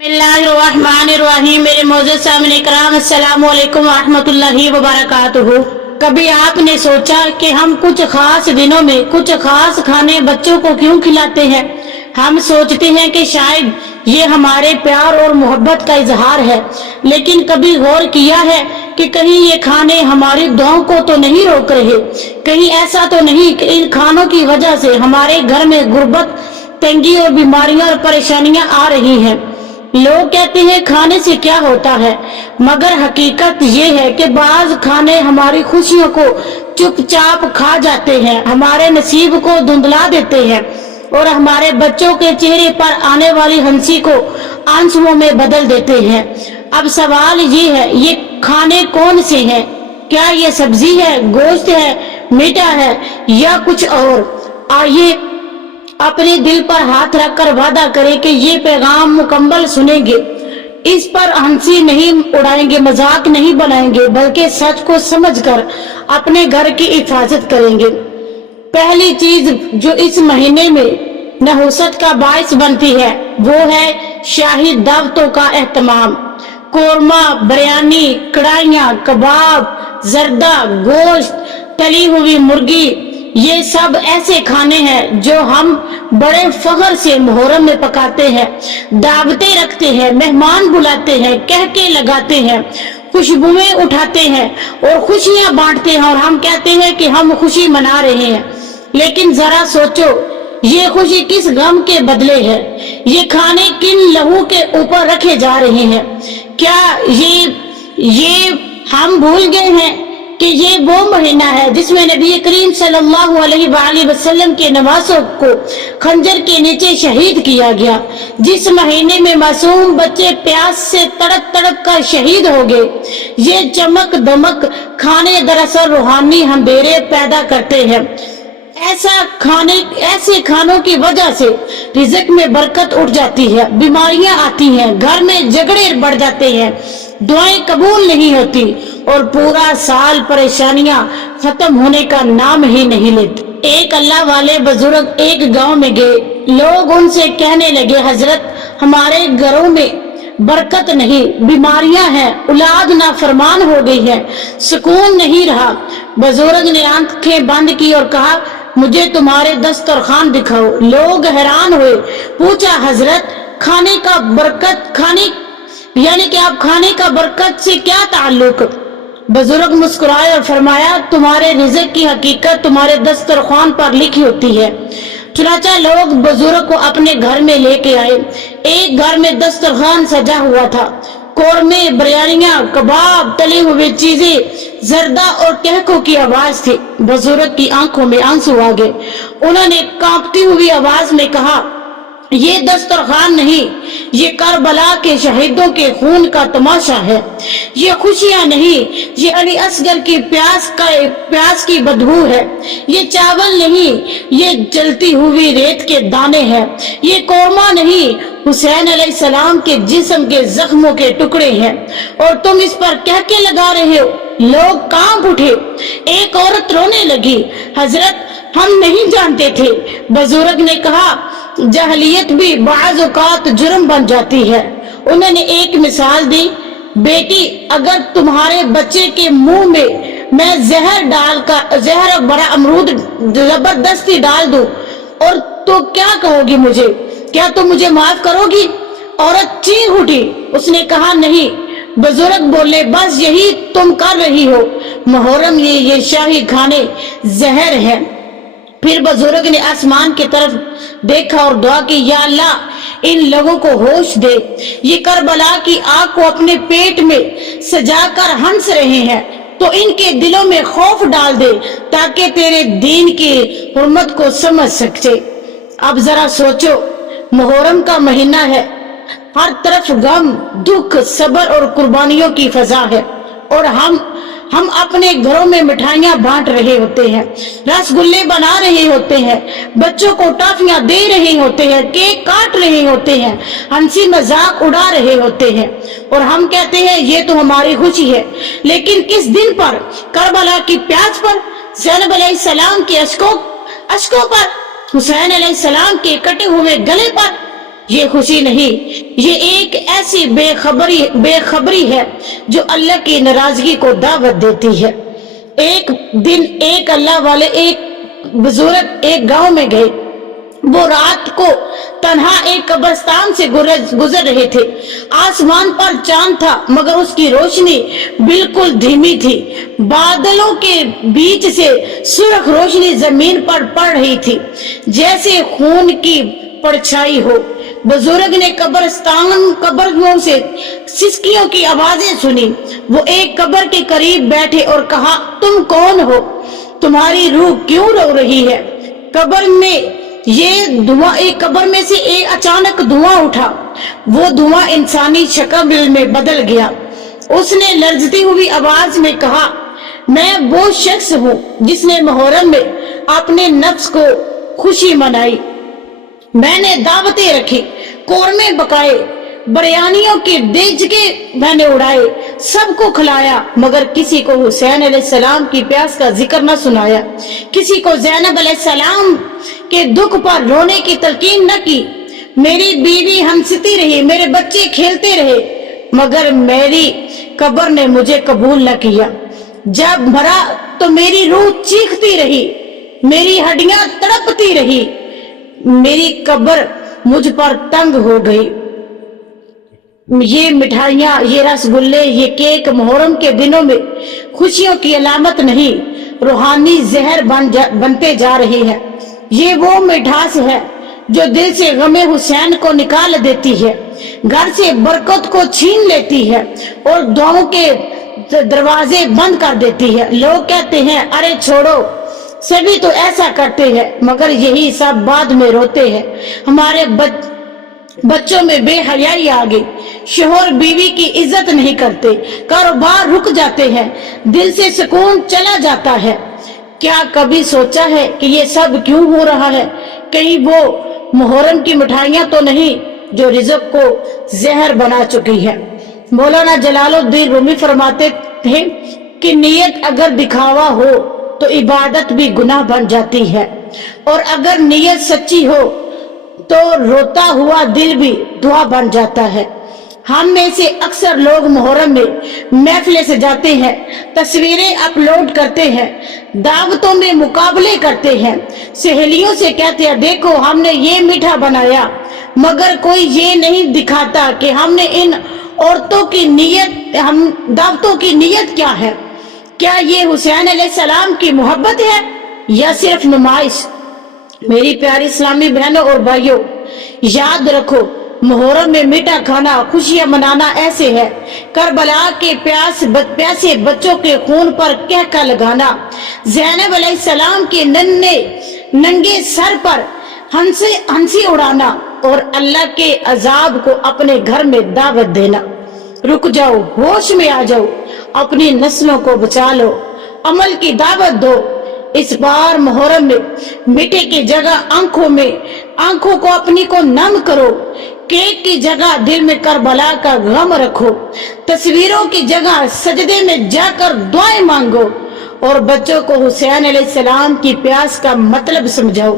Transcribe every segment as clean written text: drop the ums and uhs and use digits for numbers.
बिस्मिल्लाहिर्रहमानिर्रहीम। मेरे मौजूद सामने कराम, अस्सलामु अलैकुम वरहमतुल्लाहि वबरकातुहू। कभी आपने सोचा कि हम कुछ खास दिनों में कुछ खास खाने बच्चों को क्यों खिलाते हैं? हम सोचते हैं कि शायद ये हमारे प्यार और मोहब्बत का इजहार है, लेकिन कभी गौर किया है कि कहीं ये खाने हमारी दुआओं को तो नहीं रोक रहे? कहीं ऐसा तो नहीं कि इन खानों की वजह से हमारे घर में गुर्बत, तंगी और बीमारियां और परेशानियां आ रही हैं? लोग कहते हैं खाने से क्या होता है, मगर हकीकत ये है कि बाज खाने हमारी खुशियों को चुपचाप खा जाते हैं, हमारे नसीब को धुंधला देते हैं और हमारे बच्चों के चेहरे पर आने वाली हंसी को आंसुओं में बदल देते हैं। अब सवाल ये है, ये खाने कौन से हैं? क्या ये सब्जी है, गोश्त है, मीठा है या कुछ और? आइए अपने दिल पर हाथ रखकर वादा करें कि ये पैगाम मुकम्मल सुनेंगे, इस पर हंसी नहीं उड़ाएंगे, मजाक नहीं बनाएंगे, बल्कि सच को समझकर अपने घर की हिफाजत करेंगे। पहली चीज जो इस महीने में नहुसत का बायस बनती है वो है शाही दावतों का एहतमाम। कोरमा, बिरयानी, कढ़ाइयाँ, कबाब, जर्दा, गोश्त, तली हुई मुर्गी, ये सब ऐसे खाने हैं जो हम बड़े फख्र से मुहर्रम में पकाते हैं, दावतें रखते हैं, मेहमान बुलाते हैं, कहके लगाते हैं, खुशबुएं उठाते हैं और खुशियां बांटते हैं और हम कहते हैं कि हम खुशी मना रहे हैं। लेकिन जरा सोचो, ये खुशी किस गम के बदले है? ये खाने किन लहू के ऊपर रखे जा रहे हैं? क्या ये हम भूल गए हैं कि ये वो महीना है जिसमें नबी करीम सल्लल्लाहु अलैहि वसल्लम के नवासों को खंजर के नीचे शहीद किया गया, जिस महीने में मासूम बच्चे प्यास से तड़प तड़प कर शहीद हो गए। ये चमक दमक खाने दरअसल रूहानी अंधेरे पैदा करते हैं। ऐसे खानों की वजह से रिज़्क में बरकत उठ जाती है, बीमारियां आती हैं, घर में झगड़े बढ़ जाते हैं, दुआएं कबूल नहीं होती और पूरा साल परेशानियां खत्म होने का नाम ही नहीं लेते। एक अल्लाह वाले बुजुर्ग एक गांव में गए। लोग उनसे कहने लगे, हजरत, हमारे घरों में बरकत नहीं, बीमारियां हैं, औलाद नाफरमान हो गई है, सुकून नहीं रहा। बुजुर्ग ने आंखें बंद की और कहा, मुझे तुम्हारे दस्तरखान दिखाओ। लोग हैरान हुए। पूछा, हजरत, खाने का बरकत से क्या ताल्लुक? बुजुर्ग मुस्कुराए और फरमाया, तुम्हारे रिज़्क की हकीकत तुम्हारे दस्तरखान पर लिखी होती है। चुनाचा लोग बुजुर्ग को अपने घर में लेके आए। एक घर में दस्तरखान सजा हुआ था। कोरमे, बिरयानियां, कबाब, तली हुई चीजें, जर्दा और कहकों की आवाज थी। बुजुर्ग की आंखों में आंसू आ गए। उन्होंने कांपती हुई आवाज में कहा, ये दस्तरखान नहीं, ये करबला के शहीदों के खून का तमाशा है। ये खुशियां नहीं, ये अली असगर की प्यास की बदबू है। ये चावल नहीं, ये जलती हुई रेत के दाने हैं। ये कोरमा नहीं, हुसैन अलैहिस्सलाम के जिस्म के जख्मों के टुकड़े हैं और तुम इस पर कह के लगा रहे हो। लोग कांप उठे। एक औरत रोने लगी, हजरत, हम नहीं जानते थे। बुजुर्ग ने कहा, जहलियत भी बाज़ औक़ात जुर्म बन जाती है। उन्होंने एक मिसाल दी, बेटी, अगर तुम्हारे बच्चे के मुंह में मैं जहर बड़ा अमरूद जबरदस्ती डाल दूं और तो क्या कहोगी मुझे? क्या तुम मुझे माफ करोगी? औरत चीख उठी। उसने कहा, नहीं। बुजुर्ग बोले, बस यही तुम कर रही हो। मुहर्रम ये शाही खाने जहर है। फिर बुजुर्ग ने आसमान की तरफ देखा और दुआ की, या अल्लाह, इन लोगों को होश दे। ये करबला की आग को अपने पेट में सजाकर हंस रहे हैं, तो इनके दिलों में खौफ डाल दे ताकि तेरे दीन की हुर्मत को समझ सके। अब जरा सोचो, मुहर्रम का महीना है, हर तरफ गम, दुख, सब्र और कुर्बानियों की फजा है और हम अपने घरों में मिठाइयां बांट रहे होते हैं, रसगुल्ले बना रहे होते हैं, बच्चों को टॉफियां दे रहे होते हैं, केक काट रहे होते हैं, हंसी मजाक उड़ा रहे होते हैं और हम कहते हैं ये तो हमारी खुशी है। लेकिन किस दिन पर? करबला की प्यास पर, ज़ैनब अलैहिस्सलाम के अश्कों पर, हुसैन अलैहिस्सलाम के कटे हुए गले पर। یہ خوشی نہیں، یہ ایک ایسی بے خبری ہے جو اللہ کی ناراضگی کو دعوت دیتی ہے۔ ایک دن ایک اللہ والے ایک بزرگ ایک گاؤں میں گئے۔ وہ رات کو تنہا ایک قبرستان سے گزر رہے تھے۔ آسمان پر چاند تھا مگر اس کی روشنی بالکل دھیمی تھی۔ بادلوں کے بیچ سے سرخ روشنی زمین پر پڑ رہی تھی جیسے خون کی پرچھائی ہو۔ بزرگ نے قبروں سے سسکیوں کی آوازیں سنی۔ وہ ایک قبر کے قریب بیٹھے اور کہا، تم کون ہو؟ تمہاری روح کیوں رو رہی ہے؟ قبر میں سے ایک اچانک دھواں اٹھا۔ وہ دھواں انسانی شکل میں بدل گیا۔ اس نے لرزتی ہوئی آواز میں کہا، میں وہ شخص ہوں جس نے محرم میں اپنے نفس کو خوشی منائی۔ میں نے دعوتیں رکھی، قورمے پکائے، بریانیوں کے دیچکے میں نے اڑائے، سب کو کھلایا، مگر کسی کو حسین علیہ السلام کی پیاس کا ذکر نہ سنایا، کسی کو زینب علیہ السلام کے دکھ پر رونے کی تلقین نہ کی۔ میری بیوی ہنستی رہی، میرے بچے کھیلتے رہے، مگر میری قبر نے مجھے قبول نہ کیا۔ جب مرا تو میری روح چیختی رہی، میری ہڈیاں تڑپتی رہی، میری قبر مجھ پر تنگ ہو گئی۔ یہ مٹھائیاں، یہ رس گلے، یہ کیک محرم کے دنوں میں خوشیوں کی علامت نہیں، روحانی زہر بنتے جا رہی ہے۔ یہ وہ مٹھاس ہے جو دل سے غم حسین کو نکال دیتی ہے، گھر سے برکت کو چھین لیتی ہے اور دعاؤں کے دروازے بند کر دیتی ہے۔ لوگ کہتے ہیں، ارے چھوڑو، سبھی تو ایسا کرتے ہیں، مگر یہی سب بعد میں روتے ہیں۔ ہمارے بچوں میں بے حیائی آ گئی، شوہر بیوی کی عزت نہیں کرتے، کاروبار رک جاتے ہیں، دل سے سکون چلا جاتا ہے۔ کیا کبھی سوچا ہے کہ یہ سب کیوں ہو رہا ہے؟ کہیں وہ محرم کی مٹھائیاں تو نہیں جو رزق کو زہر بنا چکی ہے؟ مولانا جلال الدین رومی فرماتے تھے کہ نیت اگر دکھاوا ہو تو عبادت بھی گناہ بن جاتی ہے، اور اگر نیت سچی ہو تو روتا ہوا دل بھی دعا بن جاتا ہے۔ ہم میں سے اکثر لوگ محرم میں محفلیں سجاتے ہیں، تصویریں اپلوڈ کرتے ہیں، دعوتوں میں مقابلے کرتے ہیں، سہیلیوں سے کہتے ہیں، دیکھو ہم نے یہ میٹھا بنایا، مگر کوئی یہ نہیں دکھاتا کہ ہم نے ان عورتوں کی دعوتوں کی نیت کیا ہے۔ کیا یہ حسین علیہ السلام کی محبت ہے یا صرف نمائش؟ میری پیاری اسلامی بہنوں اور بھائیوں، یاد رکھو، محرم میں میٹھا کھانا، خوشیاں منانا ایسے ہے کربلا کے پیاسے بچوں کے خون پر کہکا لگانا، زینب علیہ السلام کے ننگے سر پر ہنسی اڑانا اور اللہ کے عذاب کو اپنے گھر میں دعوت دینا۔ رک جاؤ، ہوش میں آ جاؤ، اپنی نسلوں کو بچا لو، عمل کی دعوت دو۔ اس بار محرم میں میٹھے کی جگہ آنکھوں کو اپنی کو نم کرو، کیک کی جگہ دل میں کربلا کا غم رکھو، تصویروں کی جگہ سجدے میں جا کر دعائیں مانگو، اور بچوں کو حسین علیہ السلام کی پیاس کا مطلب سمجھاؤ۔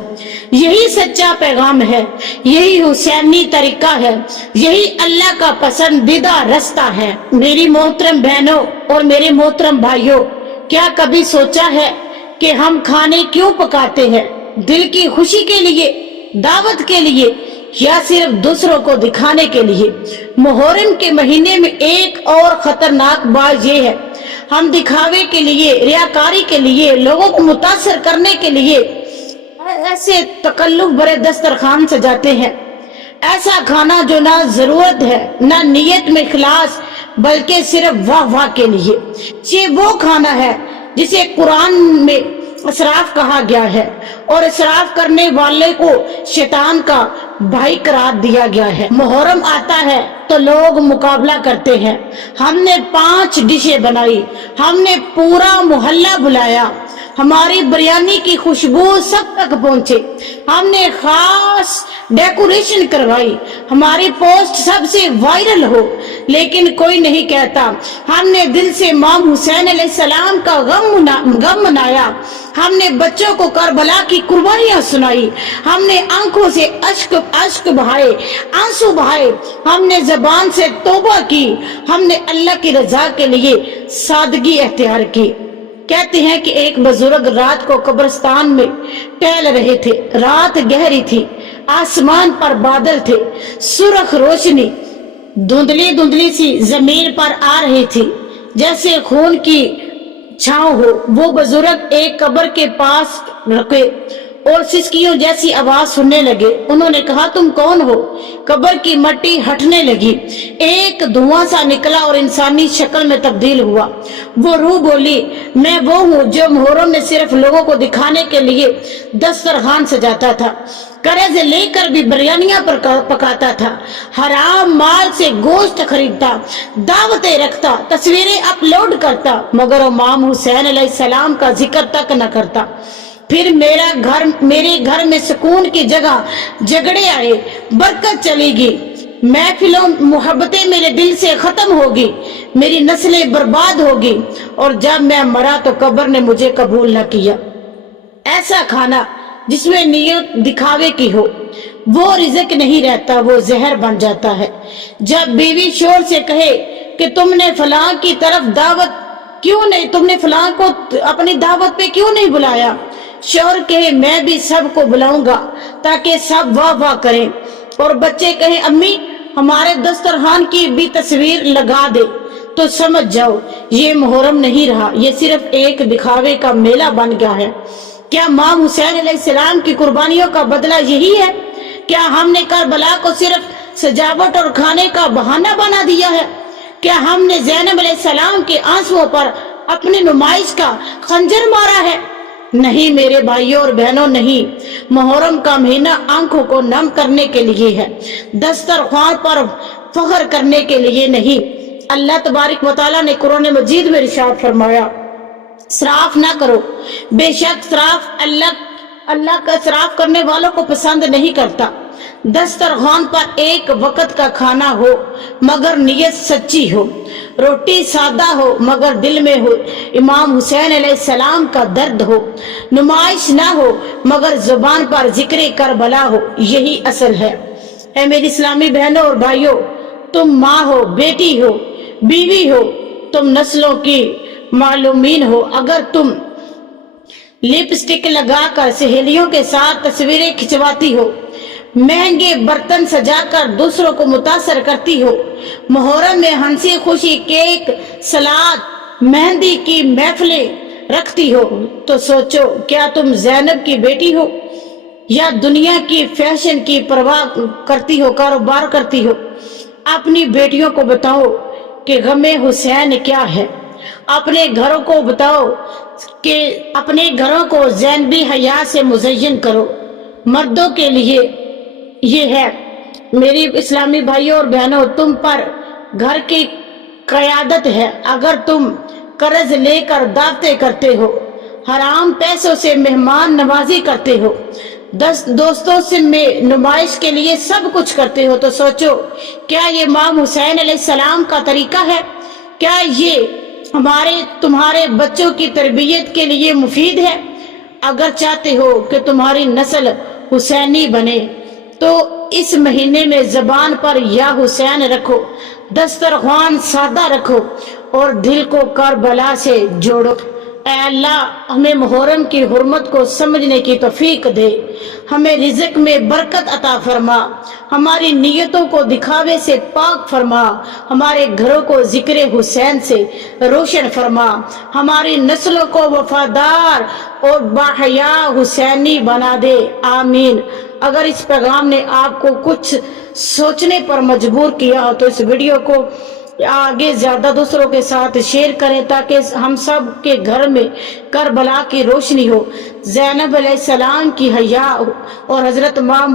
یہی سچا پیغام ہے، یہی حسینی طریقہ ہے، یہی اللہ کا پسندیدہ رستہ ہے۔ میری محترم بہنوں اور میرے محترم بھائیوں، کیا کبھی سوچا ہے کہ ہم کھانے کیوں پکاتے ہیں؟ دل کی خوشی کے لیے، دعوت کے لیے، یا صرف دوسروں کو دکھانے کے لیے؟ محرم کے مہینے میں ایک اور خطرناک بات یہ ہے، ہم دکھاوے کے لیے، ریاکاری کے لیے، لوگوں کو متاثر کرنے کے لیے ایسے تکلف بھرے دسترخوان سجاتے ہیں، ایسا کھانا جو نہ ضرورت ہے نہ نیت میں اخلاص، بلکہ صرف واہ واہ کے لیے۔ یہ وہ کھانا ہے جسے قرآن میں اسراف کہا گیا ہے، اور اسراف کرنے والے کو شیطان کا بھائی قرار دیا گیا ہے۔ محرم آتا ہے تو لوگ مقابلہ کرتے ہیں، ہم نے 5 ڈشیں بنائی، ہم نے پورا محلہ بلایا، हमारी बिरयानी की खुशबू सब तक पहुंचे। हमने खास डेकोरेशन करवाई, हमारी पोस्ट सबसे वायरल हो, लेकिन कोई नहीं कहता। हमने दिल से इमाम हुसैन अलैहिस्सलाम का गम मनाया। हमने बच्चों को करबला की कुर्बानियां सुनाई। हमने आंखों से अश्क बहाए, आंसू बहाए। हमने जबान से तौबा की। हमने अल्लाह की रजा के लिए सादगी अख्तियार की। कहते हैं कि एक बुजुर्ग रात को कब्रिस्तान में टहल रहे थे। रात गहरी थी, आसमान पर बादल थे, सुर्ख रोशनी धुंधली धुंधली सी जमीन पर आ रही थी, जैसे खून की छांव हो। वो बुजुर्ग एक कब्र के पास रुके और सिसकियों जैसी आवाज सुनने लगे। उन्होंने कहा, तुम कौन हो? कब्र की मट्टी हटने लगी, एक धुआं सा निकला और इंसानी शक्ल में तब्दील हुआ। वो रूह बोली, मैं वो हूँ जो मुहर्रम में सिर्फ लोगों को दिखाने के लिए दस्तरखान सजाता था, कर्ज लेकर भी बिरयानियां पकाता था, हराम माल से गोश्त खरीदता, दावतें रखता, तस्वीरें अपलोड करता, मगर इमाम हुसैन अलैहिस्सलाम का जिक्र तक न करता। फिर मेरे घर में सुकून की जगह झगड़े आए, बरकत चलेगी, महफिलों मोहब्बतें मेरे दिल से खत्म होगी, मेरी नस्लें बर्बाद होगी, और जब मैं मरा तो कब्र ने मुझे कबूल न किया। ऐसा खाना जिसमें नियत दिखावे की हो, वो रिज़्क नहीं रहता, वो जहर बन जाता है। जब बीवी शोर से कहे कि तुमने फलां की तरफ दावत क्यों नहीं, तुमने फलां को अपनी दावत पे क्यों नहीं बुलाया, शोर कहे मैं भी सबको बुलाऊंगा ताकि सब वाह वाह करें, और बच्चे कहे अम्मी हमारे दस्तरखान की भी तस्वीर लगा दे, तो समझ जाओ ये मुहर्रम नहीं रहा, ये सिर्फ एक दिखावे का मेला बन गया है। क्या इमाम हुसैन अलैहिस्सलाम की कुर्बानियों का बदला यही है? क्या हमने करबला को सिर्फ सजावट और खाने का बहाना बना दिया है? क्या हमने ज़ैनब अलैहिस्सलाम के आंसुओं पर अपनी नुमाइश का खंजर मारा है? नहीं मेरे भाइयों और बहनों, नहीं। मुहर्रम का महीना आंखों को नम करने के लिए है, दस्तरख्वान पर फख्र करने के लिए नहीं। अल्लाह तबारक व तआला ने कुरान मजीद में इरशाद फरमाया, इसराफ ना करो, बेशक इसराफ अल्लाह का इसराफ करने वालों को पसंद नहीं करता। दस्तरखान पर एक वक्त का खाना हो मगर नियत सच्ची हो, रोटी सादा हो मगर दिल में हो इमाम हुसैन अलैहिस्सलाम का दर्द हो, नुमाइश ना हो मगर जुबान पर जिक्र करबला हो, यही असल है। ऐ मेरी इस्लामी बहनों और भाइयों, तुम माँ हो, बेटी हो, बीवी हो, तुम नस्लों की मालूमीन हो, अगर तुम लिपस्टिक लगाकर सहेलियों के साथ तस्वीरें खिंचवाती हो, महंगे बर्तन सजाकर दूसरों को मुतासर करती हो, मुहर्रम में हंसी खुशी केक सलाद मेहंदी की महफिलें रखती हो, तो सोचो क्या तुम ज़ैनब की बेटी हो या दुनिया की फैशन की परवाह करती हो, कारोबार करती हो? अपनी बेटियों को बताओ कि गमे हुसैन क्या है। अपने घरों को बताओ कि अपने घरों को ज़ैनबी हया से मुज़य्यन करो। मर्दों के लिए ये है, मेरी इस्लामी भाइयों और बहनों, तुम पर घर की क़यादत है। अगर तुम कर्ज लेकर दावतें करते हो, हराम पैसों से मेहमान नवाजी करते हो, दोस्तों से में नुमाइश के लिए सब कुछ करते हो, तो सोचो क्या ये इमाम हुसैन अलैहिस्सलाम का तरीका है? क्या ये तुम्हारे बच्चों की तरबियत के लिए मुफीद है? अगर चाहते हो कि तुम्हारी नस्ल हुसैनी बने तो इस महीने में जबान पर या हुसैन रखो, दस्तरख्वान सादा रखो और दिल को करबला से जोड़ो। ऐ अल्लाह हमें मुहर्रम की हुर्मत को समझने की तौफीक दे, हमें रिज़्क में बरकत अता फरमा, हमारी नियतों को दिखावे से पाक फरमा, हमारे घरों को जिक्र हुसैन से रोशन फरमा, हमारी नस्लों को वफादार और बाहया हुसैनी बना दे, आमीन। अगर इस पैगाम ने आपको कुछ सोचने पर मजबूर किया हो तो इस वीडियो को आगे ज्यादा दूसरों के साथ शेयर करें ताकि हम सब के घर में करबला की रोशनी हो, ज़ैनब अलैहिस्सलाम की हया और हजरत इमाम